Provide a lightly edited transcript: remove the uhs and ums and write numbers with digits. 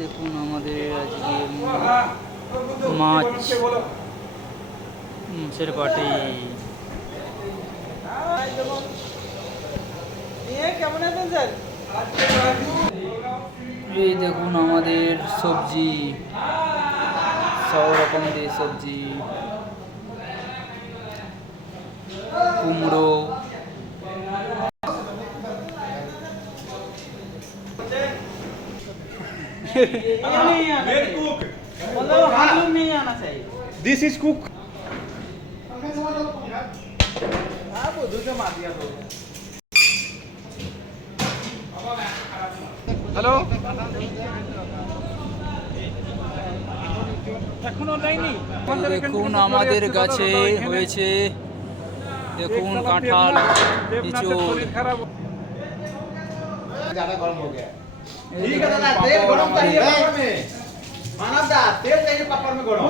দেখুন আমাদের আজকে মাছ মাছের পাটি। এই দেখুন আমাদের সবজি, সব রকম দিয়ে সবজি, কুমড়ো, This is cook. হ্যালো, এখনো নেয়নি। দেখুন আমাদের গাছে হয়েছে, দেখুন কাঁঠাল, ইঁচড়। ज्यादा गर्म हो गया। এই ठीक है দেখুন दादा, तेल পাঁপড় गरम चाहिए আমাদের। पापड़ में। मानव दा, तेल चाहिए पापड़ में गरम।